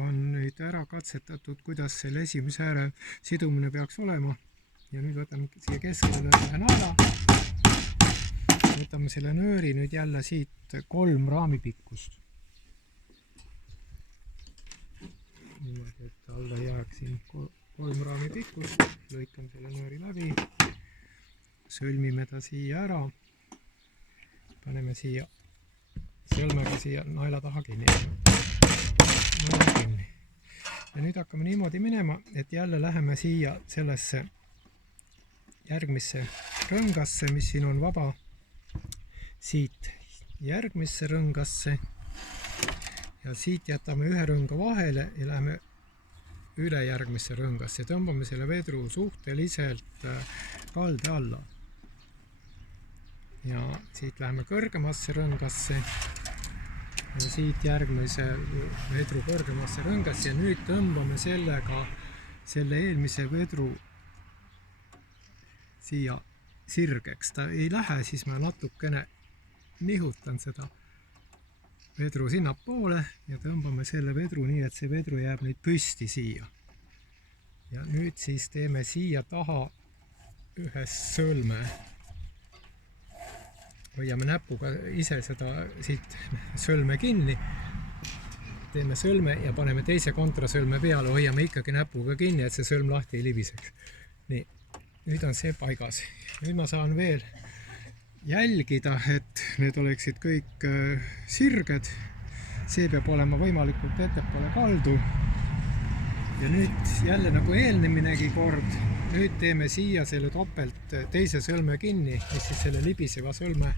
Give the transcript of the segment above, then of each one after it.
on nüüd ära katsetatud, kuidas selle esimese ääre sidumine peaks olema. Ja nüüd võtame siia keskele ühe naela. Võtame selle nööri nüüd jälle siit 3 raami pikkust. Niimoodi, et alla jääks siin 3 raami pikkust. Lõikame selle nööri läbi. Sõlmime ta siia ära. Paneme siia sõlmega siia naela taha kinni. Ja nüüd hakkame niimoodi minema, et jälle läheme siia sellesse järgmisse rõngasse, mis siin on vaba. Siit järgmisse rõngasse. Ja siit jätame ühe rõnga vahele ja läheme üle järgmisse rõngasse. Tõmbame selle vedru suhteliselt kalde alla. Ja siit läheme kõrgemasse rõngasse. Ja siit järgmise vedru kõrgemasse rõngasse. Ja nüüd tõmbame sellega selle eelmise vedru siia sirgeks. Ta ei lähe, siis ma natukene nihutan seda vedru sinna poole ja tõmbame selle vedru nii, et see vedru jääb nüüd püsti siia. Ja nüüd siis teeme siia taha ühe sõlme. Hoiame näpuga ise seda siit sõlme kinni. Teeme sõlme ja paneme teise kontrasõlme peale. Hoiame ikkagi näpuga kinni, et see sõlm lahti ei libiseks. Nii, nüüd on see paigas. Nüüd ma saan veel jälgida, et need oleksid kõik sirged. See peab olema võimalikult ettepoole kaldu. Ja nüüd jälle nagu eelneminegi kord, nüüd teeme siia selle topelt teise sõlme kinni, mis siis selle libiseva sõlme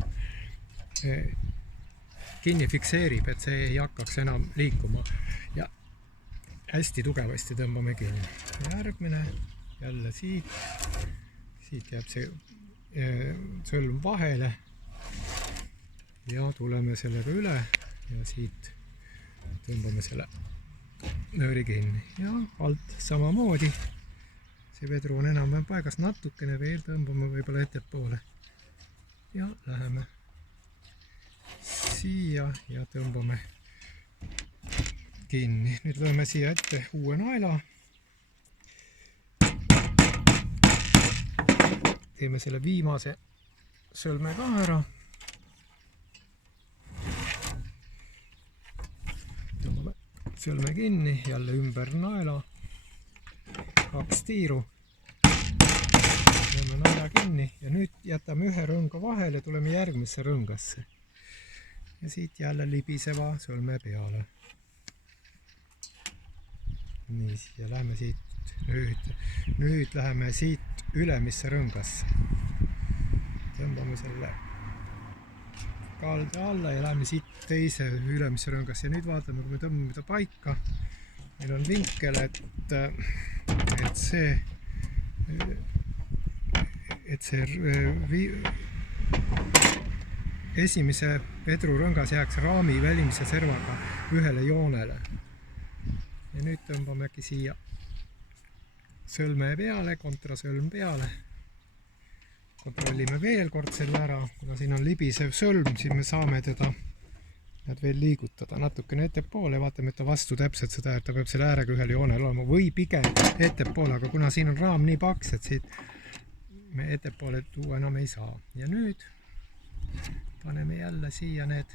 kinni fikseerib, et see ei hakkaks enam liikuma. Ja hästi tugevasti tõmbame kinni. Järgmine jälle siit jääb see sõlm vahele ja tuleme sellega üle ja siit tõmbame selle nööri kinni ja alt samamoodi. See vedru on enam paigas, natukene veel tõmbame võib-olla ettepoole ja läheme siia ja tõmbame kinni. Nüüd lööme siia ette uue naela. Teeme selle viimase sõlme ka ära. Tõmbame sõlme kinni, jälle ümber naela. 2 tiiru. Lööme naela kinni ja nüüd jätame ühe rõnga vahele, tuleme järgmisse rõngasse. Ja siit jälle libiseva sõlme peale. Nii, ja läheme siit nüüd läheme siit ülemisse rõngasse. Tõmbame selle kalde alla ja läheme siit teise ülemisse rõngasse. Ja nüüd vaatame, kui me tõmbame ta paika. Meil on vinkel, et see esimese vedru rõngas jääks raami välimise servaga ühele joonele. Ja nüüd tõmbamegi siia sõlme peale, kontrasõlm peale. Kontrollime veel kord selle ära, kuna siin on libisev sõlm, siis me saame teda veel liigutada natukene ettepoole, vaatame, et ta vastu täpselt seda, et ta peab selle äärega ühel joonel olema või pigem ettepoole, aga kuna siin on raam nii paks, et siit me ettepoole tuua enam ei saa. Ja nüüd paneme jälle siia need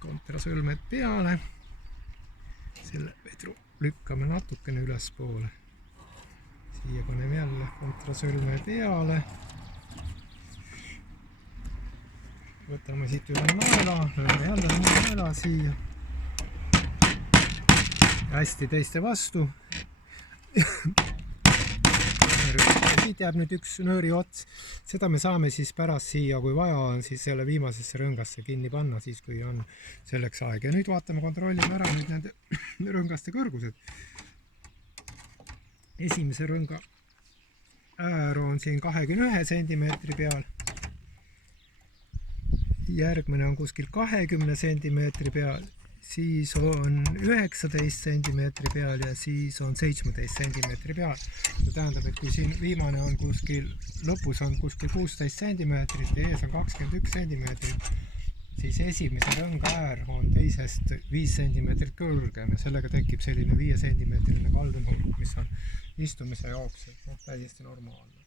kontrasõlmed peale. Selle vedru lükkame natukene ülespoole. Siia paneme jälle kontrasõlme peale. Võtame siit üle naela, lööme jälle naela siia. Hästi teiste vastu. Siit jääb nüüd üks nööri ots. Seda me saame siis pärast siia, kui vaja on, siis selle viimasesse rõngasse kinni panna, siis kui on selleks aeg. Ja nüüd vaatame, kontrollime ära nüüd nende rõngaste kõrgused. Esimese rõnga äär on siin 21 centimeetri peal. Järgmine on kuskil 20 centimeetri peal, siis on 19 centimeetri peal ja siis on 17 centimeetri peal. See tähendab, et kui siin viimane on kuskil, lõpus on kuskil 16 centimeetrit ja ees on 21 centimeetrit, siis esimese rõnga äär on teisest 5 cm kõrgem ja sellega tekib selline 5 cm kaldenurk, mis on istumise jaoks täiesti normaalne.